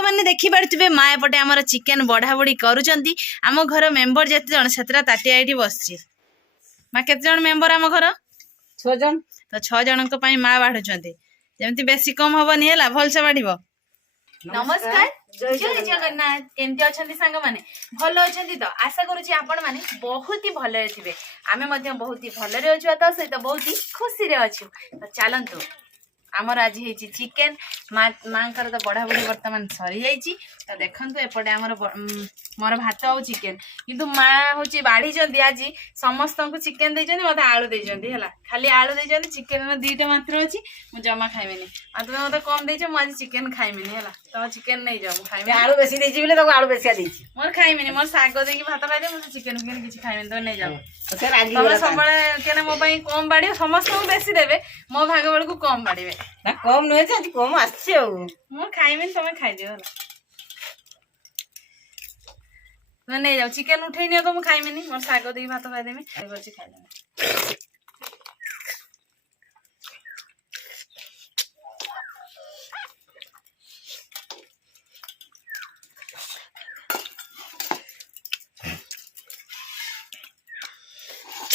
मैंने देखिपे माँ एपटे आम चिकेन बढ़ा बढ़ी करुँच आम घर मेम्बर जिते जन से ताटिया ये बस माँ के जन मेम्बर आम घर 6 जन तो 6 जन माँ बाढ़ुंट जमी बेसी कम हबनी है भलसे बाढ़। नमस्कार जय जगन्नाथ केमती अच्छा सांग मैंने भल अच्छा तो आशा करुँच आपण मैंने बहुत ही भल थे आम बहुत ही भल अच्छे तो सहित बहुत ही खुशी अच्छु तो चलतु आमर आज है चिकेन माँ तो बढ़ा बढ़ी बर्तमान सरी जाइए तो देखु एपटे आमर मोर भात आ चिकेन किंतु माँ हूँ बाढ़ी आज समस्त को चिकेन देते मत आलू देते खाली आलू देते चिकेन 2टा मात्र अच्छी मुझे जमा खाइबेनि तुम मत कम देच मुझे चिकेन खाइबेनि है तुम चिकेन नहीं जाओ खाइबे आलू बेसी देछि आलू बेसी मोर खाइबेनि मोर साग देकी भात खाइदे मुझे चिकेन फिकेन किसी खाइबेनि तुम नहीं जाओ तुम सब मो कम बाड़ समस्त को बेसी देवे मो भाग बेल को कम बाड़े ना कम नुहे आज कम आछे मोर खाइबेनि तुम खाइदियो तुम नहीं जाओ चिकेन उठे नि तो मुझे खाइबेनि मोर साग देकी भात खाइदेमी खाइदेमी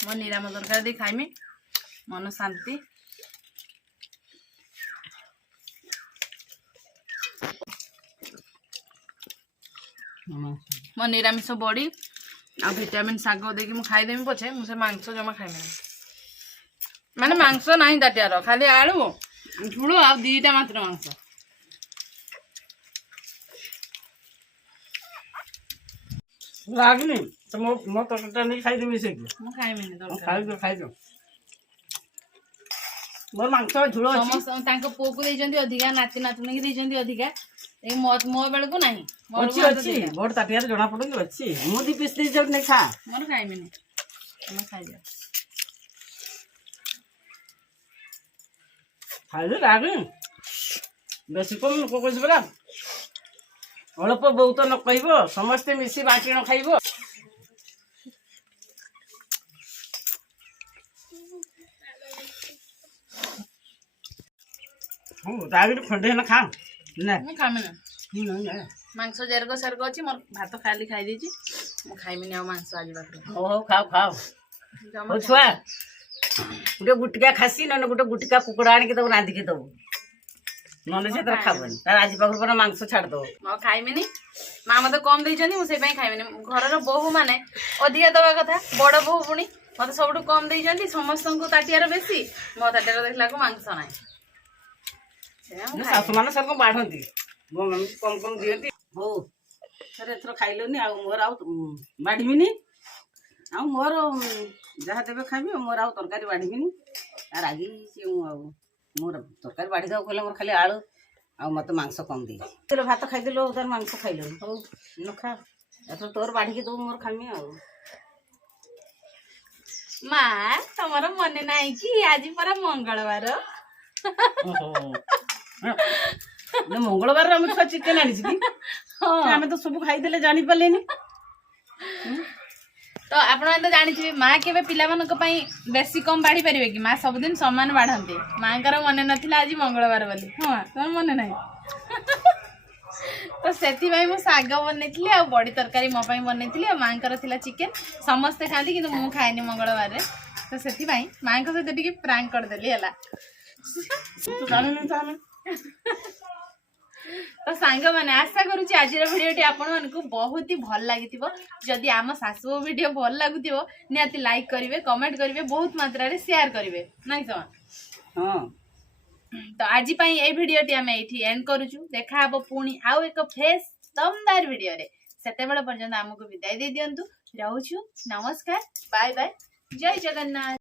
मो निराम तरकारी दे खाइमी मन शांति मो निरामिष बड़ी आ विटामिन शाग देकी मु खाइदेमी पछे मुझे मांस जमा खाइबेनि माने मांस नहीं ताटियार खाली आलू झुड़ आ 2टा मात्र मांस लागनी तो मो तोटा नहीं खाई देमी से मु खाइबेनि खाई दो मोर मांस झुड़ अछि समस्त तांको पो को देजंती अधिका नाती नातुनी की देजंती अधिका ए मो बेल को नहीं अच्छी अच्छी बोर्ड ताटिया जना पड़ो अच्छी मु 2 पीस दे जब नहीं खा मोर खाइबेनि हम खाइ जा खाई दे लागे बेसी कम को कोस बला अल्प बहुत न कहबो समस्त मिसी बाटी न खाइबो दागिर खंडे न खा ना मु खाइबेनि मांस जेरको सेरको अछि मोर भात खाली खाइ देछि मु खाइबेनि आ मांस आज बात हो खाओ हो छुआ गुटे गुटिका खासी न गुटे गुटिका कुकुड़ा आनि के तो रांधी के दबो नले से तर खाबन तार आज पाखर पर मांस छाड़ दो म खाइबेनि मां मते कम देइछनी मु से पई खाइबेनि घर रो बहु माने अधिका दवा कथा बड़ बहु पुनी मते सबटु कम देइछंती समस्त को ताटियार बेसी मो ताटियार देखला को मांस नाही सासु माने सब बाढ़ंती कम कम दियंती हो सर एथरो खाइलोनी आ मोर आ बाढ़ीमिनी आ मोर जहा देबे खाइबी मोर आ तरकारी बाढ़ीमिनी आ रागी से मोर तरकारी बाढ़ी दाव कहले मोर खाली आलू आ मत मांस कम दे तेल भात खाइदिलो तार मांस खाइलो हो न खा एथरो तोर बाढ़ी के दो मोर खामी आ मां तमरो मने नाही कि आज पर मंगलवार न मंगलवार हम छुआ चिकेन आनी छी हमें तो सब खाई देले जानि पलेनी तो आपण तो जानिथिबे माँ केबे पिला मानक पई बेसी कम बाढ़ी परिबे कि माँ सब दिन समान बाढ़ंती माँ कर मने नथिला आज मंगलवार बोली हां तोर मने नाही तो सेति भाई मु साग बनेथिली आ बड़ी तरकारी मो पई बनेथिली आ माँ कर थिला चिकेन समस्त खाती किंतु मु खाइनी मंगलवार रे तो सेति भाई माँ को से टिके प्रैंक कर देली हला तो जानि नै तामे तो सांग मैंने आशा करुँच आज भिडियोटी आपण मानकु बहुत ही भल लगी जदि आम सासु वीडियो भल लगुव निहाती लाइक करेंगे कमेंट करेंगे बहुत मात्रा रे शेयर करेंगे नहीं तो हां तो आज पई ए भिडियोटी आम एठी एंड करूछु देखा हबो पुणी आउ एक फ्रेश दमदार वीडियो रे सेते बेला पर्यंत हमकु विदाई दे दियंतु रहउछु नमस्कार बाय बाय जय जगन्नाथ।